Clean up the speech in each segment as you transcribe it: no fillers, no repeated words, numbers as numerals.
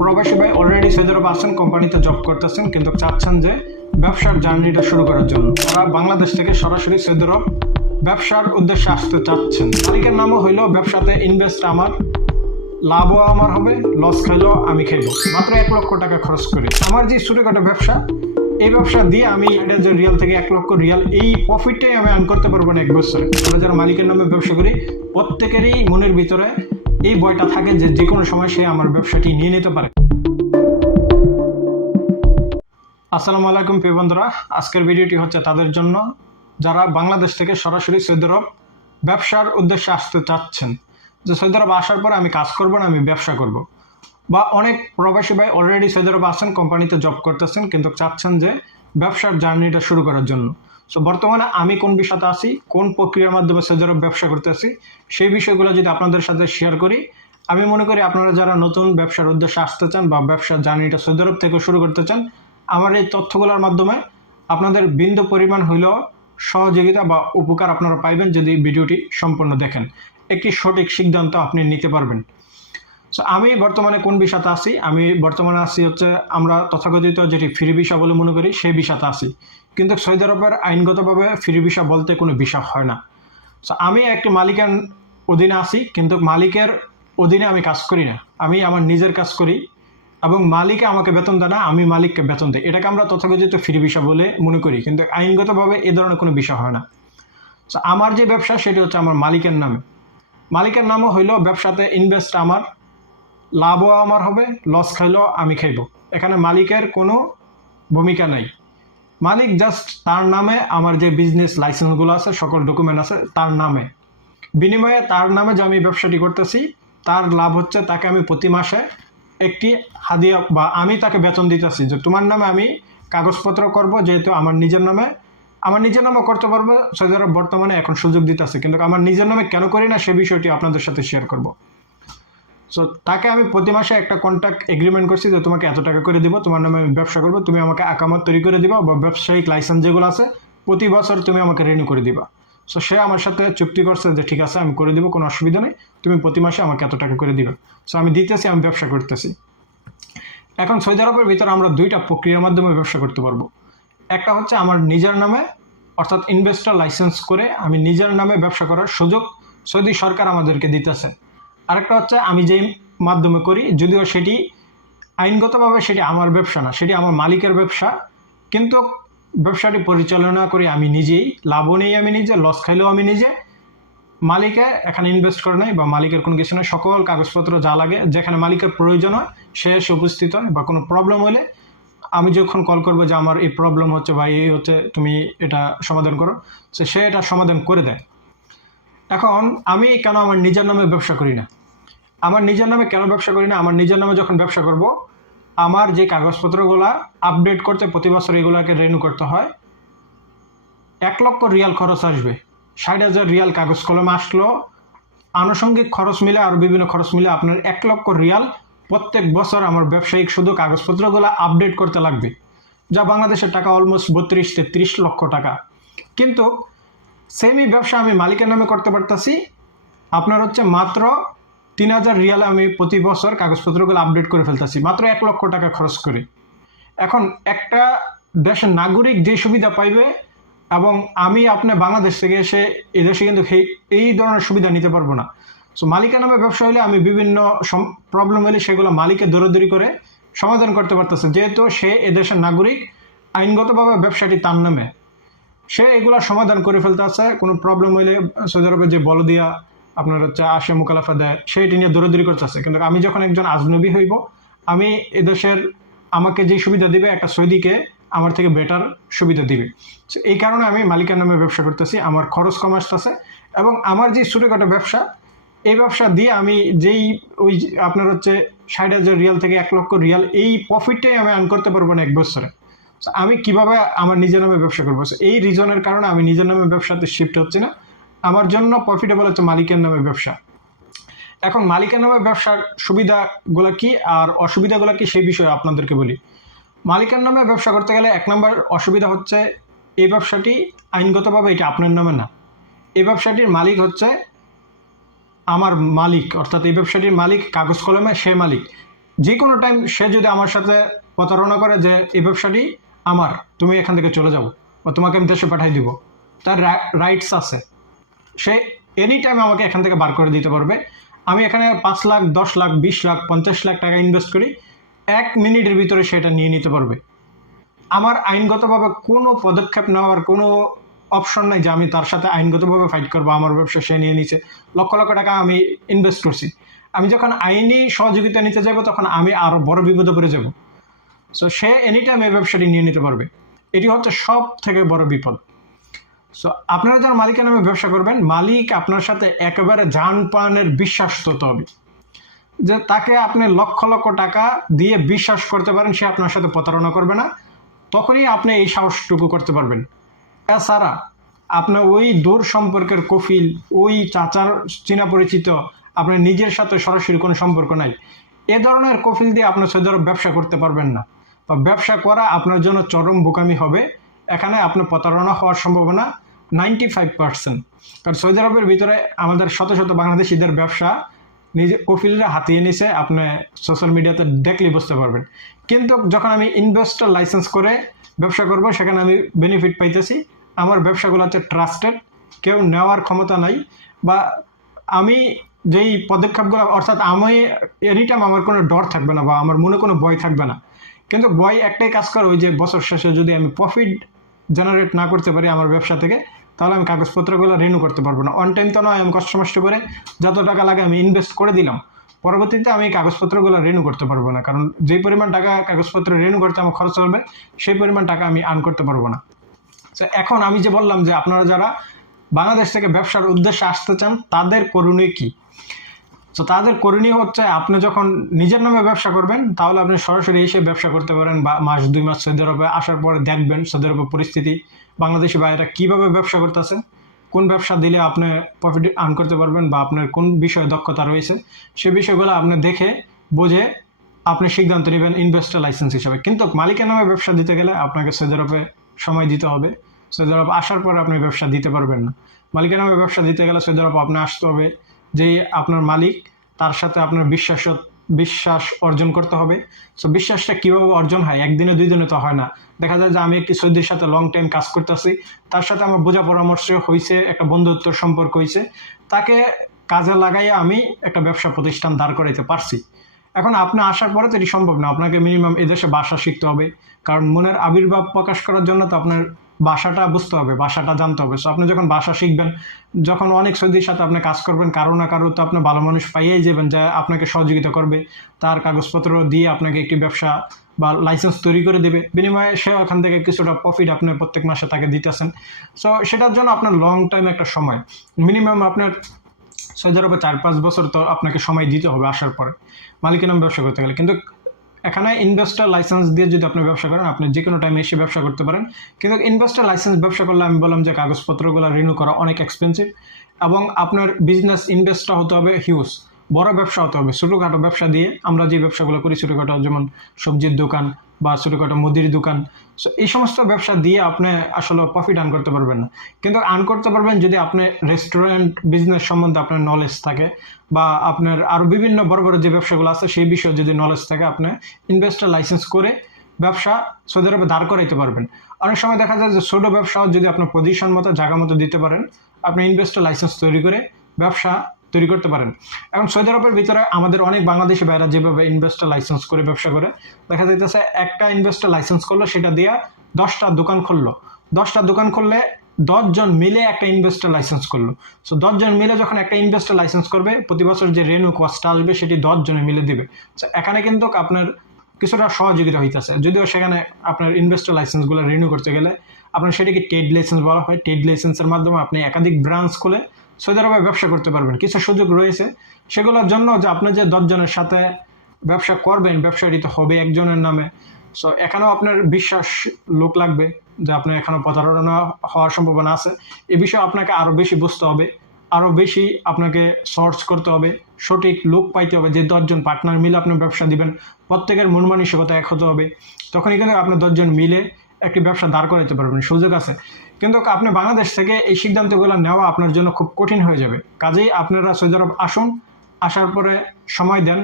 প্রবাসী ভাই already Saudi আরব আছেন, কোম্পানিতে জব করতেছেন, কিন্তু চাচ্ছেন যে ব্যবসার জার্নিটা শুরু করার জন্য। তারা বাংলাদেশ থেকে সরাসরি সৌদি আরব ব্যবসার উদ্দেশ্যে আসতে চাচ্ছেন। মালিকের নামও হইলো ব্যবসাতে ইনভেস্ট আমার, লাভও আমার হবে, লস খাইলেও আমি খাইব। মাত্র 1 লক্ষ টাকা খরচ করি। আমার যে ছোটখাটো ব্যবসা, এই ব্যবসা দিয়ে আমি 60,000 রিয়াল থেকে 1 লক্ষ রিয়াল এই প্রফিটটাই আমি আর্ন করতে পারবো না 1 বছরে। আমরা যারা মালিকের নামে ব্যবসা করি প্রত্যেকেরই মনের ভিতরে এই ভয়টা থাকে যে যে কোনো সময় সে আমার ব্যবসাটি নিয়ে নিতে পারে। আসসালামু আলাইকুম প্রিয় বন্ধুরা, আজকের ভিডিওটি হচ্ছে তাদের জন্য যারা বাংলাদেশ থেকে সরাসরি সৌদি আরব ব্যবসার উদ্দেশ্যে আসতে চাচ্ছেন। যে সৌদি আরব আসার পর আমি কাজ করব না, আমি ব্যবসা করব। বা অনেক প্রবাসী ভাই অলরেডি সৌদি আরব আছেন, কোম্পানিতে জব করতেছেন, কিন্তু চাচ্ছেন যে ব্যবসার জার্নিটা শুরু করার জন্য। সো বর্তমানে আমি কোন বিষয়তে আছি, কোন প্রক্রিয়ার মাধ্যমে সৌদি আরব ব্যবসা করতেছি, সেই বিষয়গুলো যদি আপনাদের সাথে শেয়ার করি, আমি মনে করি আপনারা যারা নতুন ব্যবসার উদ্দেশ্যে আসতে চান বা ব্যবসার জার্নিটা সৌদি আরব থেকে শুরু করতে চান, আমার এই তথ্যগুলোর মাধ্যমে আপনাদের বিন্দু পরিমাণ হইলেও সহযোগিতা বা উপকার আপনারা পাইবেন যদি ভিডিওটি সম্পূর্ণ দেখেন। একটি সঠিক সিদ্ধান্ত আপনি নিতে পারবেন। সো আমি বর্তমানে কোন বিষয়তে আছি, আমি বর্তমানে আছি হচ্ছে আমরা তথাকথিত যেটি ফ্রি ভিসা বলে মনে করি সেই বিষয়তে আছি। কিন্তু সৌদি আরবের আইনগতভাবে ফ্রি ভিসা বলতে কোনো বিষয় হয় না। সো আমি একটি মালিকের অধীনে আছি, কিন্তু মালিকের অধীনে আমি কাজ করি না, আমি আমার নিজের কাজ করি এবং মালিকে আমাকে বেতন দেয় না, আমি মালিককে বেতন দিই। এটাকে আমরা তথাকথিত ফ্রি ভিসা বলে মনে করি, কিন্তু আইনগতভাবে এ ধরনের কোনো বিষয় হয় না। সো আমার যে ব্যবসা সেটি হচ্ছে আমার মালিকের নামে। মালিকের নামও হইল ব্যবসাতে ইনভেস্ট আমার, লাভও আমার হবে, লস খাইলেও আমি খাইব। এখানে মালিকের কোনো ভূমিকা নাই। মালিক জাস্ট তার নামে আমার যে বিজনেস লাইসেন্সগুলো আছে, সকল ডকুমেন্ট আছে তার নামে। বিনিময়ে তার নামে যে আমি ব্যবসাটি করতেছি, তার লাভ হচ্ছে তাকে আমি প্রতি মাসে একটি হাদিয়া বা আমি তাকে বেতন দিতেছি যে তোমার নামে আমি কাগজপত্র করব, যেহেতু আমার নিজের নামে করতে পারবো। সৌদি আরব বর্তমানে এখন সুযোগ দিতেছে, কিন্তু আমার নিজের নামে কেন করি না সে বিষয়টি আপনাদের সাথে শেয়ার করব। সো তাকে আমি প্রতি মাসে একটা কন্ট্রাক্ট এগ্রিমেন্ট করছি যে তোমাকে এত টাকা করে দিব, তোমার নামে আমি ব্যবসা করবো, তুমি আমাকে আকামাত তৈরি করে দিবা বা ব্যবসায়িক লাইসেন্স যেগুলো আছে প্রতি বছর তুমি আমাকে রিনিউ করে দিবা। সো সে আমার সাথে চুক্তি করছে যে ঠিক আছে আমি করে দিব, কোনো অসুবিধা নেই, তুমি প্রতি মাসে আমাকে এত টাকা করে দিবে। সো আমি দিতেছি, আমি ব্যবসা করতেছি। এখন সৌদি আরবের ভিতরে আমরা দুইটা প্রক্রিয়ার মাধ্যমে ব্যবসা করতে পারবো। একটা হচ্ছে আমার নিজের নামে, অর্থাৎ ইনভেস্টর লাইসেন্স করে আমি নিজের নামে ব্যবসা করার সুযোগ সৌদি সরকার আমাদেরকে দিতেছে। আরেকটা হচ্ছে আমি যেই মাধ্যমে করি, যদিও সেটি আইনগতভাবে সেটি আমার ব্যবসা না, সেটি আমার মালিকের ব্যবসা, কিন্তু ব্যবসাটি পরিচালনা করি আমি নিজেই, লাভও নেই আমি নিজে, লস খাইলেও আমি নিজে। মালিকে এখানে ইনভেস্ট করে নাই বা মালিকের কোনো কিছু নয়, সকল কাগজপত্র যা লাগে যেখানে মালিকের প্রয়োজন হয় সে এসে উপস্থিত হয়, বা কোনো প্রবলেম হলে আমি যখন কল করবো যে আমার এই প্রবলেম হচ্ছে বা এই হচ্ছে, তুমি এটা সমাধান করো, সে এটা সমাধান করে দেয়। এখন আমি কেন আমার নিজের নামে ব্যবসা করি না? আমার নিজের নামে কেন ব্যবসা করি না? আমার নিজের নামে যখন ব্যবসা করব, আমার যে কাগজপত্রগুলো আপডেট করতে প্রতি বছর এগুলোকে রিনিউ করতে হয়, 1 লক্ষ রিয়াল খরচ আসবে। 60,000 রিয়াল কাগজ কলমে আসলো, আনুষঙ্গিক খরচ মিলে আর বিভিন্ন খরচ মিলে আপনার 1 লক্ষ রিয়াল প্রত্যেক বছর আমার ব্যবসায়িক শুধু কাগজপত্রগুলো আপডেট করতে লাগবে, যা বাংলাদেশের টাকা অলমোস্ট 32-33 লক্ষ টাকা। কিন্তু সেমই ব্যবসা আমি মালিকের নামে করতে পারতাছি আপনার হচ্ছে মাত্র 3,000 রিয়ালে আমি প্রতি বছর কাগজপত্রগুলো আপডেট করে ফেলতেছি, মাত্র 1 লক্ষ টাকা খরচ করে। এখন একটা দেশের নাগরিক যে সুবিধা পাইবে, এবং আমি আপনি বাংলাদেশ থেকে এসে এদেশে কিন্তু এই ধরনের সুবিধা নিতে পারবো না। সো মালিকের নামে ব্যবসা হলে আমি বিভিন্ন প্রবলেম হলে সেগুলো মালিকের দৌড়াদৌড়ি করে সমাধান করতে পারতেছে, যেহেতু সে এদেশের নাগরিক, আইনগতভাবে ব্যবসাটি তার নামে, সে এগুলা সমাধান করে ফেলতে আছে। কোনো প্রবলেম হইলে সৌদি আরবে যে বলদিয়া আপনার হচ্ছে আসে মোকালাফা দেয়, সেইটি নিয়ে দৌড়াদৌড়ি করতেছে। কিন্তু আমি যখন একজন আজনবী হইব, আমি এদেশের আমাকে যে সুবিধা দিবে একটা সৌদিকে আমার থেকে বেটার সুবিধা দিবে। এই কারণে আমি মালিকের নামে ব্যবসা করতেছি, আমার খরচ কম আসতেছে, এবং আমার যে ছোটোখাটো ব্যবসা, এই ব্যবসা দিয়ে আমি যেই ওই আপনার হচ্ছে 60,000 রিয়াল থেকে 1 লক্ষ রিয়াল এই প্রফিটটাই আমি আর্ন করতে পারবো না 1 বছরে। আমি কিভাবে আমার নিজের নামে ব্যবসা করবো? এই রিজনের কারণে আমি নিজের নামে ব্যবসাতে শিফট হচ্ছি না। আমার জন্য প্রফিটেবল হচ্ছে মালিকের নামে ব্যবসা। এখন মালিকের নামে ব্যবসার সুবিধাগুলো কি আর অসুবিধাগুলো কি সেই বিষয়ে আপনাদেরকে বলি। মালিকের নামে ব্যবসা করতে গেলে 1 নম্বর অসুবিধা হচ্ছে এই ব্যবসাটি আইনগতভাবে এটা আপনার নামে না। এই ব্যবসাটির মালিক হচ্ছে আমার মালিক, অর্থাৎ এই ব্যবসাটির মালিক কাগজ কলমে সে মালিক, যে কোনো টাইম সে যদি আমার সাথে প্রতারণা করে যে এই ব্যবসাটি আমার, তুমি এখান থেকে চলে যাও বা তোমাকে আমি দেশে পাঠিয়ে দিব, তার রাইটস আছে। সে এনি টাইম আমাকে এখান থেকে বার করে দিতে পারবে। আমি এখানে 5 লাখ, 10 লাখ, 20 লাখ, 50 লাখ টাকা ইনভেস্ট করি, 1 মিনিটের ভিতরে সেটা নিয়ে নিতে পারবে। আমার আইনগতভাবে কোনো পদক্ষেপ নেওয়ার কোনো অপশন নাই যে আমি তার সাথে আইনগতভাবে ফাইট করবো। আমার ব্যবসা সে নিয়ে নিচ্ছে, লক্ষ লক্ষ টাকা আমি ইনভেস্ট করছি, আমি যখন আইনি সহযোগিতা নিতে যাব তখন আমি আরও বড় বিপদে পড়ে যাব। সো সে এনি টাইম এই ব্যবসাটি নিয়ে নিতে পারবে। এটি হচ্ছে সব থেকে বড় বিপদ। সো আপনারা যারা মালিকের নামে ব্যবসা করবেন, মালিক আপনার সাথে একেবারে জান প্রাণের বিশ্বাস হতে হবে, যে তাকে আপনি লক্ষ লক্ষ টাকা দিয়ে বিশ্বাস করতে পারেন সে আপনার সাথে প্রতারণা করবে না, তখনই আপনি এই সাহসটুকু করতে পারবেন। এছাড়া আপনার ওই দূর সম্পর্কের কফিল, ওই চাচার চেনা পরিচিত, আপনার নিজের সাথে সরাসরি কোনো সম্পর্ক নাই, এ ধরনের কফিল দিয়ে আপনার সৌদি আরব ব্যবসা করতে পারবেন না, বা ব্যবসা করা আপনার জন্য চরম বোকামি হবে। এখানে আপনার প্রতারণা হওয়ার সম্ভাবনা 95%। কারণ সৌদি আরবের ভিতরে আমাদের শত শত বাংলাদেশিদের ব্যবসা নিজে কফিলরা হাতিয়ে নিছে, আপনি সোশ্যাল মিডিয়াতে দেখলেই বুঝতে পারবেন। কিন্তু যখন আমি ইনভেস্টর লাইসেন্স করে ব্যবসা করব, সেখানে আমি বেনিফিট পাইতেছি, আমার ব্যবসাগুলো হচ্ছে ট্রাস্টেড, কেউ নেওয়ার ক্ষমতা নাই, বা আমি যেই পদক্ষেপগুলো, অর্থাৎ আমি এনি টাইম আমার কোনো ডর থাকবে না বা আমার মনে কোনো ভয় থাকবে না। কিন্তু ভয় একটাই কাজ করে, ওই যে বছর শেষে যদি আমি প্রফিট জেনারেট না করতে পারি আমার ব্যবসা থেকে, তাহলে আমি কাগজপত্রগুলো রিনিউ করতে পারবো না। অন টাইম তো নয়, আমি কষ্ট মষ্ট করে যত টাকা লাগে আমি ইনভেস্ট করে দিলাম, পরবর্তীতে আমি কাগজপত্রগুলো রিনিউ করতে পারবো না, কারণ যেই পরিমাণ টাকা কাগজপত্র রিনিউ করতে আমার খরচ হবে সেই পরিমাণ টাকা আমি আর্ন করতে পারবো না। তো এখন আমি যে বললাম যে আপনারা যারা বাংলাদেশ থেকে ব্যবসার উদ্দেশ্যে আসতে চান তাদের করণীয় কি? তো তাদের করণীয় হচ্ছে, আপনি যখন নিজের নামে ব্যবসা করবেন তাহলে আপনি সরাসরি এসে ব্যবসা করতে পারেন, বা মাস 2 মাস সৌদি আরবে আসার পরে দেখবেন সৌদি আরবের পরিস্থিতি, বাংলাদেশি ভাইয়েরা কীভাবে ব্যবসা করতেছে, কোন ব্যবসা দিলে আপনি প্রফিট আর্ন করতে পারবেন, বা আপনার কোন বিষয়ে দক্ষতা রয়েছে, সে বিষয়গুলো আপনি দেখে বুঝে আপনি সিদ্ধান্ত নেবেন ইনভেস্টর লাইসেন্স হিসাবে। কিন্তু মালিকের নামে ব্যবসা দিতে গেলে আপনাকে সৌদি আরবে সময় দিতে হবে। সৌদি আরব আসার পরে আপনি ব্যবসা দিতে পারবেন না। মালিকের নামে ব্যবসা দিতে গেলে সৌদি আরব আপনি আসতে হবে, যেই আপনার মালিক তার সাথে আপনার বিশ্বাস অর্জন করতে হবে। সো বিশ্বাসটা কীভাবে অর্জন হয়? একদিনে 2 দিনে তো হয় না। দেখা যায় যে আমি একটি সৌদির সাথে লং টাইম কাজ করতেছি, তার সাথে আমার বোঝা পরামর্শ হয়েছে, একটা বন্ধুত্বর সম্পর্ক হয়েছে, তাকে কাজে লাগাইয়া আমি একটা ব্যবসা প্রতিষ্ঠান দাঁড় করাইতে পারছি। এখন আপনি আসার পরে তো এটি সম্ভব না, আপনাকে মিনিমাম এদেশে ভাষা শিখতে হবে, কারণ মনের আবির্ভাব প্রকাশ করার জন্য তো আপনার ভাষাটা বুঝতে হবে, ভাষাটা জানতে হবে। সো আপনি যখন ভাষা শিখবেন, যখন অনেক সৌদির সাথে আপনি কাজ করবেন, কারো না কারো তো আপনি ভালো মানুষ পাইয়েই যাবেন যা আপনাকে সহযোগিতা করবে, তার কাগজপত্র দিয়ে আপনাকে একটি ব্যবসা বা লাইসেন্স তৈরি করে দেবে, বিনিময়ে সে ওখান থেকে কিছুটা প্রফিট আপনি প্রত্যেক মাসে তাকে দিতেছেন। সো সেটার জন্য আপনার লং টাইম একটা সময়, মিনিমাম আপনার সৌদি আরবে 4-5 বছর তো আপনাকে সময় দিতে হবে আসার পরে মালিকের নামে ব্যবসা করতে গেলে। কিন্তু এখানে ইনভেস্টর লাইসেন্স দিয়ে যদি আপনি ব্যবসা করেন, আপনি যে কোনো টাইমে এসে ব্যবসা করতে পারেন। কিন্তু ইনভেস্টর লাইসেন্স ব্যবসা করলে আমি বললাম যে কাগজপত্রগুলো রিনিউ করা অনেক এক্সপেন্সিভ, এবং আপনার বিজনেস ইনভেস্টটা হতে হবে হিউজ, বড় ব্যবসা হতে হবে। ছোটোখাটো ব্যবসা দিয়ে আমরা যে ব্যবসাগুলো করি, ছোটোখাটো যেমন সবজির দোকান বা ছোটোখাটো মুদির দোকান, সো এই সমস্ত ব্যবসা দিয়ে আপনি আসলে প্রফিট আর্ন করতে পারবেন না। কিন্তু আর্ন করতে পারবেন যদি আপনি রেস্টুরেন্ট বিজনেস সম্বন্ধে আপনার নলেজ থাকে, বা আপনার আরও বিভিন্ন বড় বড় যে ব্যবসাগুলো আছে সেই বিষয়ে যদি নলেজ থাকে, আপনি ইনভেস্টর লাইসেন্স করে ব্যবসা সৌদি আরবে দাঁড় করাইতে পারবেন। অনেক সময় দেখা যায় যে ছোটো ব্যবসাও যদি আপনার পজিশন মতো জায়গা মতো দিতে পারেন, আপনি ইনভেস্টর লাইসেন্স তৈরি করে ব্যবসা তৈরি করতে পারেন। এখন সৌদি আরবের ভিতরে আমাদের অনেক বাংলাদেশি ভাইরা যেভাবে ইনভেস্টর লাইসেন্স করে ব্যবসা করে, দেখা যাইতেছে একটা ইনভেস্টর লাইসেন্স করলো, সেটা দিয়ে 10টা দোকান খুললো, 10টা দোকান খুললে 10 জন মিলে একটা ইনভেস্টর লাইসেন্স করলো। সো 10 জন মিলে যখন একটা ইনভেস্টর লাইসেন্স করবে, প্রতি বছর যে রেনু কস্টটা আসবে সেটি 10 জনে মিলে দিবে। সো এখানে কিন্তু আপনার কিছুটা সহযোগিতা হইতেছে, যদিও সেখানে আপনার ইনভেস্টর লাইসেন্সগুলো রিনিউ করতে গেলে আপনার সেটাকে ট্রেড লাইসেন্স বলা হয়। ট্রেড লাইসেন্সের মাধ্যমে আপনি একাধিক ব্রাঞ্চ খুলে সৌদি আরবে ব্যবসা করতে পারবেন। কিছু সুযোগ রয়েছে সেগুলোর জন্য, যে আপনি যে 10 জনের সাথে ব্যবসা করবেন, ব্যবসাটি তো হবে একজনের নামে। সো এখানেও আপনার বিশ্বাস লোক লাগবে, যে আপনার এখানেও প্রতারণা হওয়ার সম্ভাবনা আছে। এ বিষয়ে আপনাকে আরও বেশি বুঝতে হবে, আরও বেশি আপনাকে সার্চ করতে হবে, সঠিক লোক পাইতে হবে, যে 10 জন পার্টনার মিলে আপনি ব্যবসা দিবেন, প্রত্যেকের মন মানসিকতা এক হতে হবে, তখনই কিন্তু আপনি 10 জন মিলে একটি ব্যবসা দাঁড় করাতে পারবেন। সুযোগ আছে, কিন্তু আপনি বাংলাদেশ থেকে এই সিদ্ধান্তগুলো নেওয়া আপনার জন্য খুব কঠিন হয়ে যাবে। কাজেই আপনারা সৌদি আরব আসুন, আসার পরে সময় দেন,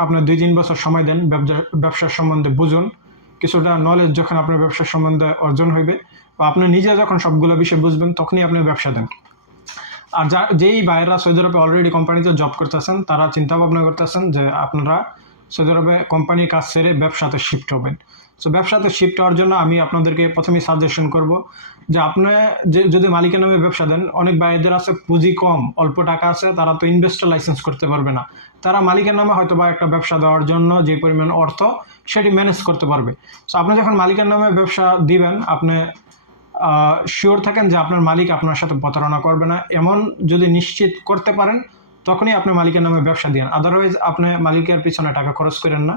আপনার 2-3 বছর সময় দেন, ব্যবসার সম্বন্ধে বুঝুন, কিছুটা নলেজ যখন আপনার ব্যবসার সম্বন্ধে অর্জন হইবে বা আপনি নিজে যখন সবগুলো বিষয় বুঝবেন তখনই আপনি ব্যবসা দেন। আর যেই ভাইয়েরা সৌদি আরবে অলরেডি কোম্পানিতে জব করতেছেন তারা চিন্তা ভাবনা করতেছেন যে আপনারা সৌদি আরবে কোম্পানির কাজ ছেড়ে ব্যবসাতে শিফট হবেন। সো ব্যবসাতে শিফট হওয়ার জন্য আমি আপনাদেরকে প্রথমেই সাজেশন করব যে আপনি যদি মালিকের নামে ব্যবসা দেন, অনেক ভাইদের আছে পুঁজি কম, অল্প টাকা আছে, তারা তো ইনভেস্টর লাইসেন্স করতে পারবে না। তারা মালিকের নামে হয়তো বা একটা ব্যবসা দেওয়ার জন্য যে পরিমাণ অর্থ সেটি ম্যানেজ করতে পারবে। সো আপনি যখন মালিকের নামে ব্যবসা দিবেন, আপনি শিওর থাকেন যে আপনার মালিক আপনার সাথে প্রতারণা করবে না, এমন যদি নিশ্চিত করতে পারেন তখনই আপনি মালিকের নামে ব্যবসা দিন। আদারওয়াইজ আপনি মালিকের পিছনে টাকা খরচ করেন না,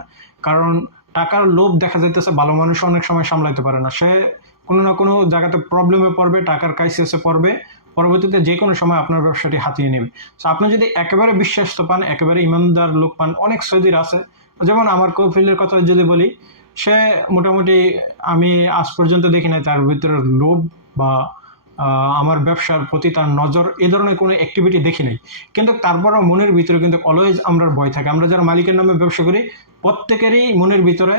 কারণ টাকার লোভ দেখা যাইতেছে ভালো মানুষ অনেক সময় সামলাইতে পারে না, সে কোনো না কোনো জায়গাতে প্রবলেমে পড়বে, টাকার ক্রাইসিসে পড়বে, পরবর্তীতে যে কোনো সময় আপনার ব্যবসাটি হাতিয়ে নেবে। তো আপনি যদি একেবারে বিশ্বাস্ত পান, একেবারে ইমানদার লোক পান, অনেক সৌদির আছে, যেমন আমার কফিলের কথা যদি বলি, সে মোটামুটি আমি আজ পর্যন্ত দেখি নাই তার ভিতরে লোভ বা আমার ব্যবসার প্রতি তার নজর, এই ধরনের কোনো অ্যাক্টিভিটি দেখি নাই। কিন্তু তারপরও মনের ভিতরে কিন্তু অলওয়েজ আমরা ভয় থাকে। আমরা যারা মালিকের নামে ব্যবসা করি প্রত্যেকেরই মনের ভিতরে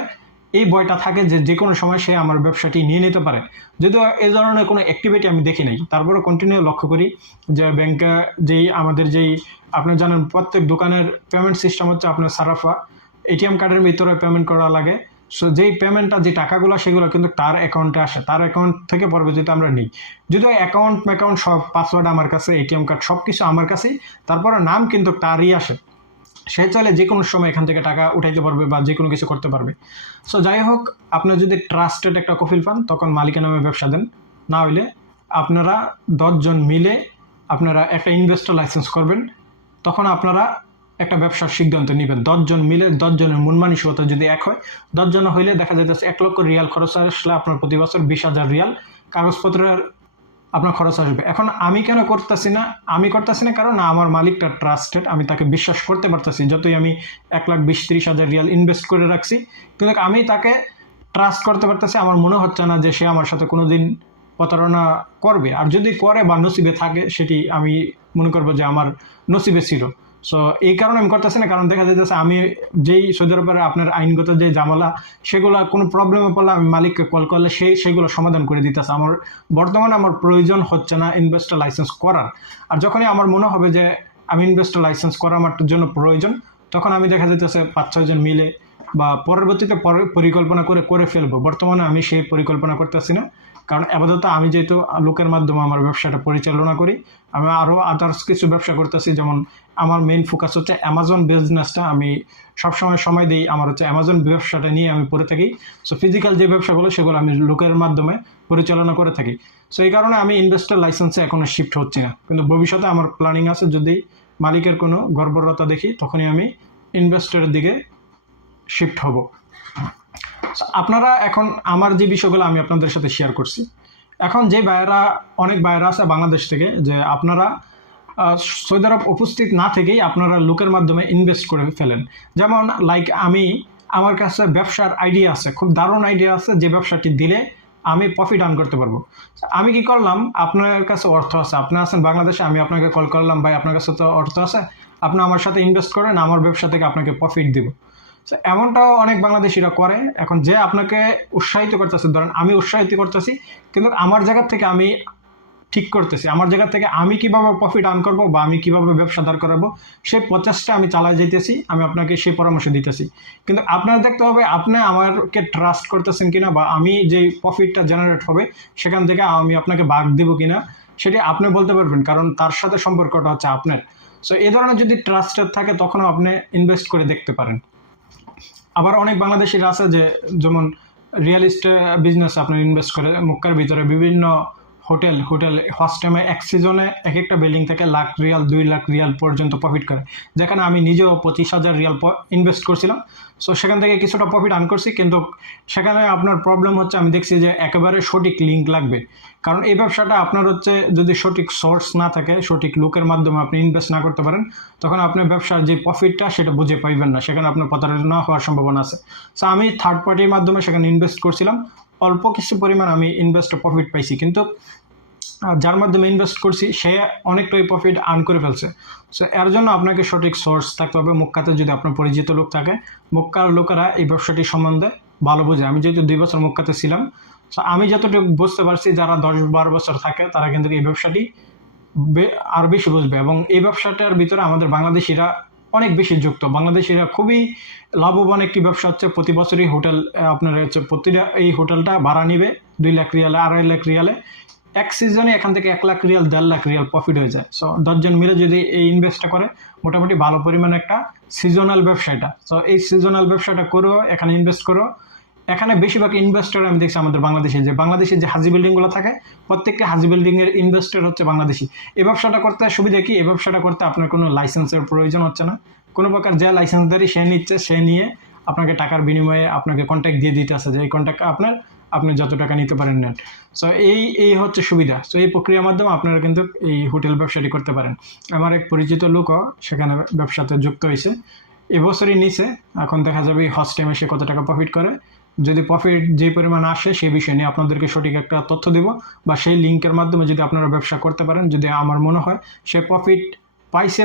এই ভয়টা থাকে যে যে কোনো সময় সে আমার ব্যবসাটি নিয়ে নিতে পারে। যদিও এই ধরনের কোনো অ্যাক্টিভিটি আমি দেখি নাই, তারপরে কন্টিনিউ লক্ষ্য করি যে ব্যাংকে আমাদের আপনি জানেন প্রত্যেক দোকানের পেমেন্ট সিস্টেম হচ্ছে আপনার সারাফা, এটিএম কার্ডের ভিতরে পেমেন্ট করা লাগে। সো যেই পেমেন্টটা, যে টাকাগুলো, সেগুলো কিন্তু তার অ্যাকাউন্টে আসে, তার অ্যাকাউন্ট থেকে পরবর্তীতে আমরা নিই। যদিও অ্যাকাউন্ট সব, পাসওয়ার্ড আমার কাছে, এটিএম কার্ড সব কিছু আমার কাছেই, তারপরে নাম কিন্তু তারই আসে। সে চাইলে যে কোনো সময় এখান থেকে টাকা উঠাইতে পারবে বা যে কোনো কিছু করতে পারবে। সো যাই হোক, আপনার যদি ট্রাস্টেড একটা কফিল পান তখন মালিকের নামে ব্যবসা দেন, না হইলে আপনারা 10 জন মিলে আপনারা একটা ইনভেস্টর লাইসেন্স করবেন, তখন আপনারা একটা ব্যবসার সিদ্ধান্ত নেবেন। 10 জন মিলে, 10 জনের মন মানসিকতা যদি এক হয়, 10 জন হইলে দেখা যাইতেছে 1 লক্ষ রিয়াল খরচ আসলে আপনার প্রতি বছর 20,000 রিয়াল কাগজপত্রের আপনার খরচ আসবে। এখন আমি কেন করতেছি না? আমি করতেছি না কারণ আমার মালিকটা ট্রাস্টেড, আমি তাকে বিশ্বাস করতে পারতেছি। যতই আমি 1,20,30,000 রিয়াল ইনভেস্ট করে রাখছি, কিন্তু আমি তাকে ট্রাস্ট করতে পারতেছি। আমার মনে হচ্ছে না যে সে আমার সাথে কোনোদিন প্রতারণা করবে, আর যদি করে বা নসিবে থাকে, সেটি আমি মনে করবো যে আমার নসিবে ছিল। সো এই কারণে আমি করতেছি না, কারণ দেখা যাচ্ছে আমি যেই সৌদি আরবের আপনার আইনগত যে ঝামেলা, সেগুলো কোনো প্রবলেমে পড়লে আমি মালিককে কল করলে সেগুলো সমাধান করে দিতেছে। আমার বর্তমানে আমার প্রয়োজন হচ্ছে না ইনভেস্টর লাইসেন্স করার। আর যখনই আমার মনে হবে যে আমি ইনভেস্টর লাইসেন্স করা আমার জন্য প্রয়োজন, তখন আমি দেখা যাইতেছে 5-6 জন মিলে বা পরবর্তীতে পরিকল্পনা করে ফেলবো। বর্তমানে আমি সেই পরিকল্পনা করতেছি না, কারণ আপাতত আমি যেহেতু লোকের মাধ্যমে আমার ব্যবসাটা পরিচালনা করি, আমি আরও আদার্স কিছু ব্যবসা করতেছি। যেমন আমার মেইন ফোকাস হচ্ছে অ্যামাজন বিজনেসটা, আমি সবসময় সময় দিই আমার হচ্ছে অ্যামাজন ব্যবসাটা নিয়ে আমি পড়ে থাকি। সো ফিজিক্যাল যে ব্যবসাগুলো, সেগুলো আমি লোকের মাধ্যমে পরিচালনা করে থাকি। সো এই কারণে আমি ইনভেস্টর লাইসেন্সে এখনও শিফট হচ্ছি না, কিন্তু ভবিষ্যতে আমার প্ল্যানিং আছে, যদি মালিকের কোনো গর্বরতা দেখি তখনই আমি ইনভেস্টরের দিকে শিফট হব। আপনারা এখন আমার যে বিষয়গুলো আমি আপনাদের সাথে শেয়ার করছি, এখন যে অনেক ভাইয়েরা আছে বাংলাদেশ থেকে, যে আপনারা সৌদি আরব উপস্থিত না থেকেই আপনারা লোকের মাধ্যমে ইনভেস্ট করে ফেলেন। যেমন আমার কাছে ব্যবসার আইডিয়া আছে, খুব দারুণ আইডিয়া আছে, যে ব্যবসাটি দিলে আমি প্রফিট আর্ন করতে পারবো। আমি কি করলাম, আপনার কাছে অর্থ আছে, আপনি আছেন বাংলাদেশে, আমি আপনাকে কল করলাম, ভাই আপনার কাছে তো অর্থ আছে, আপনি আমার সাথে ইনভেস্ট করেন, আমার ব্যবসা থেকে আপনাকে প্রফিট দিব। এমনটাও অনেক বাংলাদেশিরা করে। এখন যে আপনাকে উৎসাহিত করতেছে, ধরেন আমি উৎসাহিত করতেছি, কিন্তু আমার জায়গা থেকে আমি ঠিক করতেছি, আমার জায়গা থেকে আমি কিভাবে প্রফিট আর্ন করবো বা আমি কিভাবে ব্যবসা দাঁড় করাবো, সেই প্রচেষ্টা আমি চালাই যেতেছি, আমি আপনাকে সেই পরামর্শ দিতেছি। কিন্তু আপনার দেখতে হবে আপনি আমাকে ট্রাস্ট করতেছেন কিনা, বা আমি যে প্রফিটটা জেনারেট হবে সেখান থেকে আমি আপনাকে ভাগ দিব কিনা, সেটি আপনি বলতে পারবেন, কারণ তার সাথে সম্পর্কটা হচ্ছে আপনার। সো এই ধরনের যদি ট্রাস্টেড থাকে, তখনও আপনি ইনভেস্ট করে দেখতে পারেন। আবার অনেক বাংলাদেশিরা আছে যে, যেমন রিয়েল এস্টেট বিজনেস আপনার ইনভেস্ট করে মক্কার ভিতরে বিভিন্ন হোটেল ফার্স্ট টাইমে এক সিজনে এক একটা বিল্ডিং থেকে লাখ রিয়াল 2 লাখ রিয়াল পর্যন্ত প্রফিট করে, যেখানে আমি নিজেও 25,000 রিয়াল ইনভেস্ট করছিলাম। সো সেখান থেকে কিছুটা প্রফিট আর্ন করছি, কিন্তু সেখানে আপনার প্রবলেম হচ্ছে, আমি দেখছি যে একেবারে সঠিক লিঙ্ক লাগবে। কারণ এই ব্যবসাটা আপনার হচ্ছে, যদি সঠিক সোর্স না থাকে, সঠিক লোকের মাধ্যমে আপনি ইনভেস্ট না করতে পারেন, তখন আপনার ব্যবসার যে প্রফিটটা সেটা বুঝে পাইবেন না, সেখানে আপনার প্রতারণা হওয়ার সম্ভাবনা আছে। সো আমি থার্ড পার্টির মাধ্যমে সেখানে ইনভেস্ট করছিলাম, অল্প কিছু পরিমাণ আমি ইনভেস্ট প্রফিট পাইছি, কিন্তু যার মাধ্যমে ইনভেস্ট করছি সে অনেকটাই প্রফিট আর্ন করে ফেলছে। সো এর জন্য আপনাকে সঠিক সোর্স থাকতে হবে। মক্কাতে যদি আপনার পরিচিত লোক থাকে, মক্কার লোকেরা এই ব্যবসাটি সম্বন্ধে ভালো বোঝে। আমি যেহেতু 2 বছর মক্কাতে ছিলাম, সো আমি যতটুকু বুঝতে পারছি যারা 10-12 বছর থাকে তারা কিন্তু এই ব্যবসাটি আরও বেশি বুঝবে। এবং এই ব্যবসাটার ভিতরে আমাদের বাংলাদেশিরা অনেক বেশি যুক্ত। বাংলাদেশিরা খুবই লাভবান একটি ব্যবসা হচ্ছে। প্রতি বছরই হোটেল আপনার হচ্ছে প্রতিটা এই হোটেলটা ভাড়া নিবে 2 লাখ রিয়ালে, 2.5 লাখ রিয়ালে। এক সিজনে এখান থেকে 1 lakh Real, 1.5 lakh Real profit হয়ে যায়। সো 10 জন মিলে যদি এই ইনভেস্টটা করে, মোটামুটি ভালো পরিমাণে একটা সিজনাল ব্যবসা এটা। সো এই সিজনাল ব্যবসাটা করেও এখানে ইনভেস্ট করো। এখানে বেশিরভাগ ইনভেস্টর আমি দেখছি আমাদের বাংলাদেশে যে হাজি বিল্ডিংগুলো থাকে, প্রত্যেকটা হাজি বিল্ডিংয়ের ইনভেস্টর হচ্ছে বাংলাদেশি। এই ব্যবসাটা করতে সুবিধা কি? এই ব্যবসাটা করতে আপনার কোনো লাইসেন্সের প্রয়োজন হচ্ছে না। কোনো প্রকার যে লাইসেন্সদারি সে নিচ্ছে, সে নিয়ে আপনাকে টাকার বিনিময়ে আপনাকে কন্ট্যাক্ট দিয়ে দিতে আসে যে এই কন্ট্যাক্ট আপনি যত টাকা নিতে পারেন নেন। সো এই হচ্ছে সুবিধা। সো এই প্রক্রিয়ার মাধ্যমে আপনারা কিন্তু এই হোটেল ব্যবসাটি করতে পারেন। আমার এক পরিচিত লোকও সেখানে ব্যবসাতে যুক্ত হয়েছে, এবছরই নিছে। এখন দেখা যাবে হজ টাইমে সে কত টাকা প্রফিট করে। যদি প্রফিট যে পরিমাণ আসে সেই বিষয় নিয়ে আপনাদেরকে সঠিক একটা তথ্য দেব, বা সেই লিঙ্কের মাধ্যমে যদি আপনারা ব্যবসা করতে পারেন, যদি আমার মনে হয় সে প্রফিট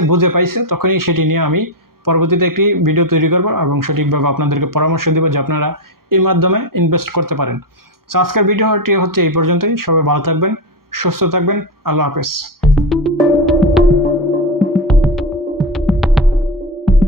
বুঝে পাইছে, তখনই সেটি নিয়ে আমি পরবর্তীতে একটি ভিডিও তৈরি করব এবং সঠিকভাবে আপনাদেরকে পরামর্শ দেবো যে আপনারা এই মাধ্যমে ইনভেস্ট করতে পারেন। তো আজকের ভিডিওটি হচ্ছে এই পর্যন্তই। সবাই ভালো থাকবেন, সুস্থ থাকবেন। আল্লাহ হাফেজ।